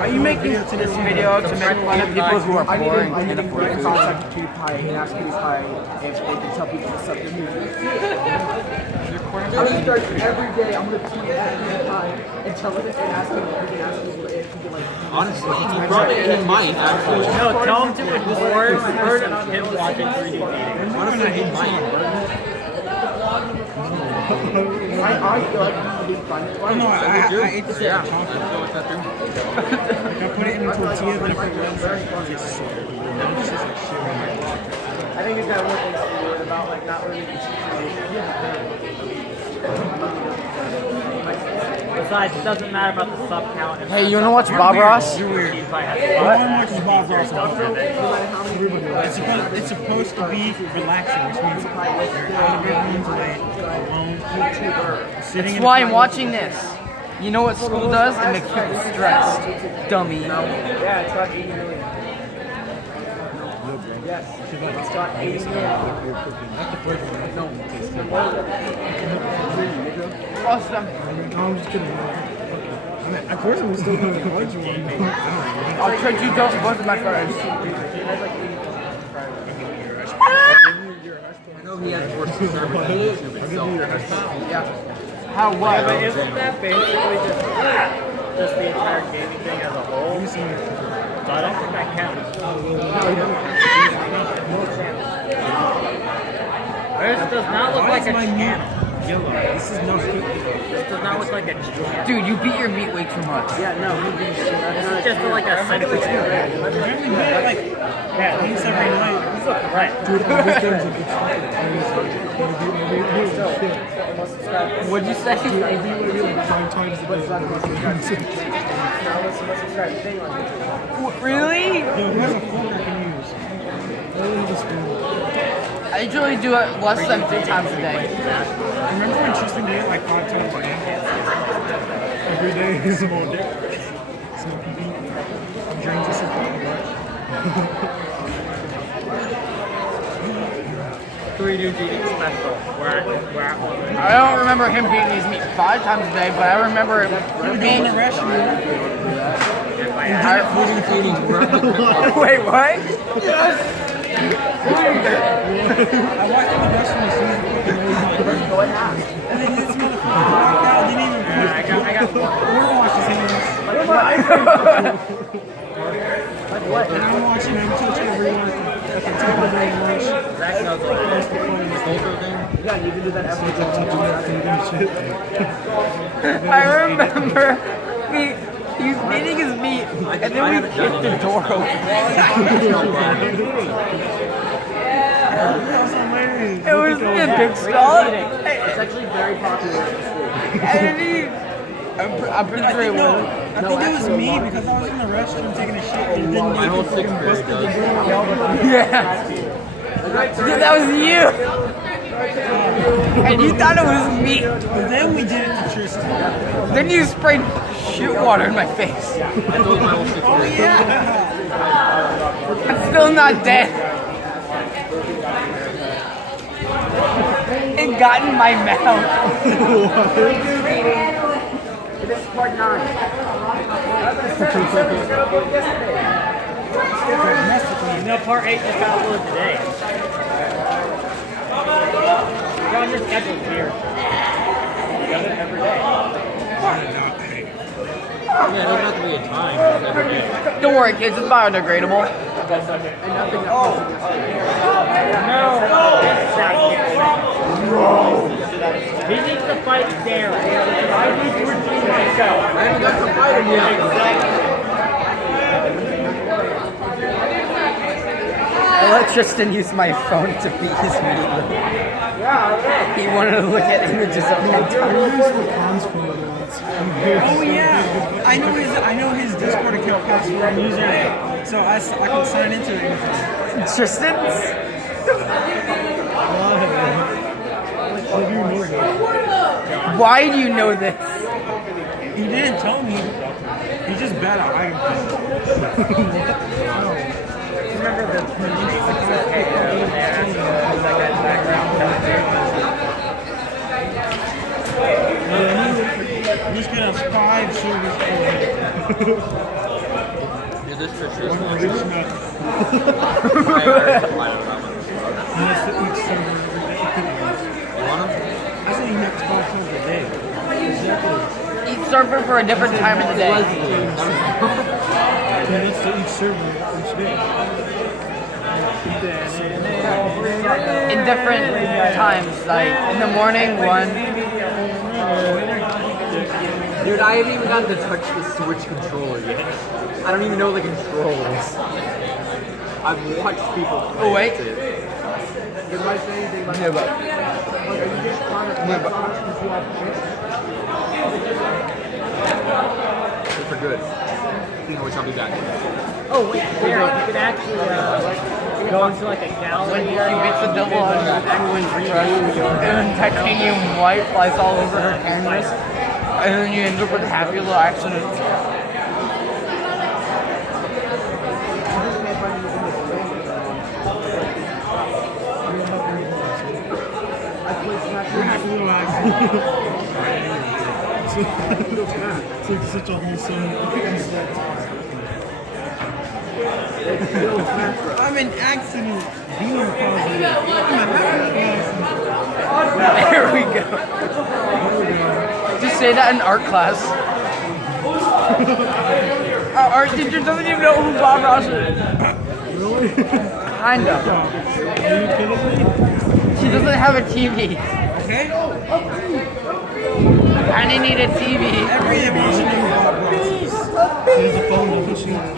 Are you making this video to make fun of people who are poor and can't afford direct food? contact with PewDiePie and ask PewDiePie if they can tell people to suck their music. I'm gonna start every day. I'm gonna tweet at PewDiePie and tell him and ask him if he can ask people if he can like. Honestly, he might actually. No, tell him to ignore him watching 3D meetings. Honestly, he might. I feel like it's being fun. No, I ate this chocolate. Like I put it in the tortilla, then I put it in the just so good. It's just like shit right now. I think it's that one thing weird about like not really Besides, it doesn't matter about the sub count. Hey, you wanna watch Bob Ross? You're weird. What? Everyone watches Bob Ross all the time. It's supposed to be relaxing, which means they're out of their rooms late, alone, sitting in That's why I'm watching this. You know what school does? It makes people stressed. Dummy. Yeah, it's got 80 million. Yes, it's got 80 million. Awesome. I'm just kidding. I mean, of course I'm still going to college one. I'll trade you both of my friends. I know he has worse service on YouTube itself. How Yeah, what? but isn't that basically just the entire gaming thing as a whole? So I don't think that counts. This does not look like a channel. Yellow. This is not good. This does not look like a channel. Dude, you beat your meat way too much. Yeah, no, he didn't see that. This is just like a century. Every day, like, Yeah, at least every night. these look right. Dude, every day's a good chocolate. What'd you say? Dude, every day, like 5 times a day. Really? Yo, who has a fork I can use? I don't need a spoon. I usually do it less than 3 times a day. Remember when Tristan did it like 5 times a day? Every day is about dick. Smoking pee. I'm drinking just some fucking much. 3D eating special. Where I don't remember him beating his meat 5 times a day, but I remember him being. In the restaurant. Food eating. Wait, what? I walked in the restaurant as soon as the fucking lady and then this motherfucker walked out, didn't even finish. I got We're watching his hands. And I'm watching him touch everyone at the table during lunch. Zach knows what it is. Yeah, you can do that every day. I remember he was beating his meat, and then we kicked the door open. It was a big stall. It's actually very popular at school. And I'm pretty sure it was. I think it was me because I was in the restroom taking a shit and then My whole fucking 6th grade busted the does. door. Yeah. Dude, that was you. And you thought it was me. But then we did it to Tristan. Then you sprayed shit water in my face. That was my whole 6th grade. I'm still not dead. It got in my mouth. This is part 9. No, part 8 just got uploaded today. You're on your schedule here. You got it every day. Yeah, it doesn't have to be a time. It's every day. Don't worry, kids. It's biodegradable. No, this Zach can't win. He needs to fight Darren. I need to redeem myself. I haven't got to fight him yet. I let Tristan use my phone to beat his meat. He wanted to look at images of my tongue. Oh yeah, I know his Discord account password and username, so I can sign into it. Tristan's? Why do you know this? He didn't tell me. He just bet I Remember the I'm just gonna have 5 servers. this fish is. One reach nut. He has to eat server every day. You want them? I say he eats 5 times a day. Exactly. Eat surfer for a different time of the day. He needs to eat server each day. In different times, like in the morning, one. Dude, I haven't even gotten to touch the Switch controller yet. I don't even know the controls. I've watched people play Oh, wait. it. It might say anything like Yeah, but Super good. Speaking of which, I'll be back. Oh wait, there you can actually go into like a when gallery. she beats the double on and titanium white flies all over her canvas, and then you end up with happy little accidents. It's like such a wholesome. I'm an accident. Being positive. I'm a happy accident. There we go. Just say that in art class. Our art teacher doesn't even know who Bob Ross is. Really? Kind of. Are you kidding me? She doesn't have a TV. Okay. I didn't need a TV. Every emotion in Bob Ross. There's a phone official.